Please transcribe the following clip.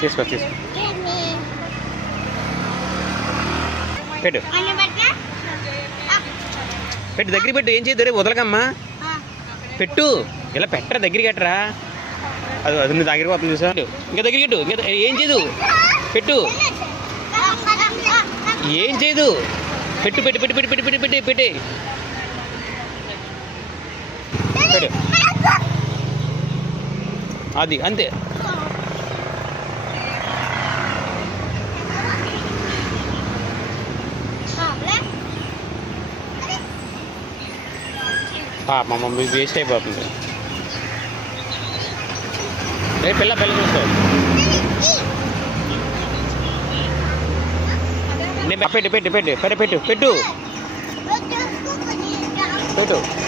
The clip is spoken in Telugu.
తీసుకో పెట్టు పెట్టు దగ్గరికి పెట్టు. ఏం చేయదు రే, వదలకమ్మా. పెట్టు. ఇలా పెట్టరా, దగ్గరికి పెట్టరా. అది అది నువ్వు దగ్గరికి పోతుంది చూసా. ఇంకా దగ్గరికి పెట్టు. ఇంకా ఏం చేయదు. పెట్టు. ఏం చేయదు. పెట్టు పెట్టు పెట్టు పెట్టు పెట్టు పెట్టు పెట్టు పెట్టి పెట్టు. అది అంతే. మా మమ్మీ వేస్ట్ అయిపోతుంది. పిల్ల చూసుకో. పెట్టు పెట్టు పెట్టు పెట్టు పెట్టు పెట్టు పెట్టు.